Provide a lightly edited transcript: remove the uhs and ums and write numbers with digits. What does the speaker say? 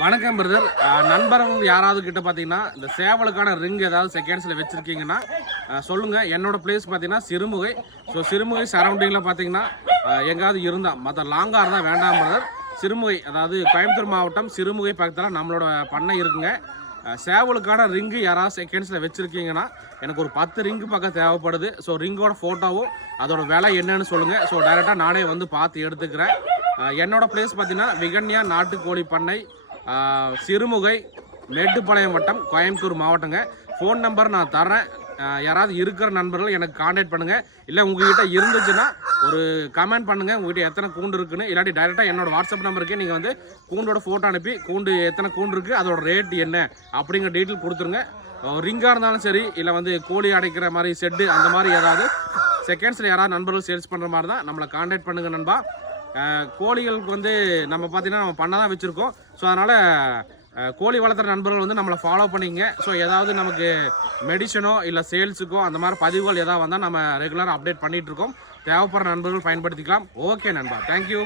வணக்கம் பிரதர். நண்பர்கள் யாராவது கிட்ட பார்த்தீங்கன்னா இந்த சேவலுக்கான ரிங் ஏதாவது செகண்ட்ஸில் வச்சுருக்கீங்கன்னா சொல்லுங்கள். என்னோட பிளேஸ் பார்த்தீங்கன்னா சிறுமுகை. ஸோ சிறுமுகை சரௌண்டிங்கில் பார்த்தீங்கன்னா எங்காவது இருந்தால், மற்ற லாங்காக இருந்தால் வேண்டாம் பிரதர். சிறுமுகை, அதாவது கோயம்புத்தூர் மாவட்டம் சிறுமுகை பக்கத்தில் நம்மளோட பண்ணை இருக்குங்க. சேவலுக்கான ரிங்கு யாராவது செகண்ட்ஸில் வச்சுருக்கீங்கன்னா எனக்கு ஒரு 10 ரிங்கு பக்கம் தேவைப்படுது. ஸோ ரிங்கோட ஃபோட்டோவும் அதோட விலை என்னன்னு சொல்லுங்கள். ஸோ டைரெக்டாக நானே வந்து பார்த்து எடுத்துக்கிறேன். என்னோட பிளேஸ் பார்த்தீங்கன்னா விகன்யா நாட்டுக்கோழி பண்ணை, சிறுமுகை, மேட்டுப்பாளையம் வட்டம், கோயம்புத்தூர் மாவட்டங்க. ஃபோன் நம்பர் நான் தரேன். யாராவது இருக்கிற நண்பர்கள் எனக்கு காண்டாக்ட் பண்ணுங்கள். இல்லை உங்ககிட்ட இருந்துச்சுன்னா ஒரு கமெண்ட் பண்ணுங்கள் உங்ககிட்ட எத்தனை கூண்டு இருக்குன்னு. இல்லாட்டி டைரெக்டாக என்னோட வாட்ஸ்அப் நம்பருக்கு நீங்கள் வந்து கூண்டோட ஃபோட்டோ அனுப்பி கூண்டு எத்தனை கூண்டு இருக்குது, அதோட ரேட் என்ன அப்படிங்கிற டீட்டெயில் கொடுத்துருங்க. ரிங்காக இருந்தாலும் சரி, இல்லை வந்து கோழி அடைக்கிற மாதிரி செட்டு, அந்த மாதிரி ஏதாவது செகண்ட்ஸில் யாராவது நண்பர்கள் சேல்ஸ் பண்ணுற மாதிரி தான் நம்மளை காண்டாக்ட் பண்ணுங்கள் நண்பா. கோழிகளுக்கு வந்து நம்ம பார்த்தீங்கன்னா நம்ம பண்ண தான் வச்சுருக்கோம். ஸோ அதனால் கோழி வளர்த்துற நண்பர்கள் வந்து நம்மளை ஃபாலோ பண்ணிங்க. ஸோ ஏதாவது நமக்கு மெடிசனோ இல்லை சேல்ஸுக்கோ அந்த மாதிரி பதிவுகள் ஏதாவது வந்தால் நம்ம ரெகுலராக அப்டேட் பண்ணிகிட்ருக்கோம். தேவைப்படுற நண்பர்கள் பயன்படுத்திக்கலாம். ஓகே நண்பா, தேங்க்யூ.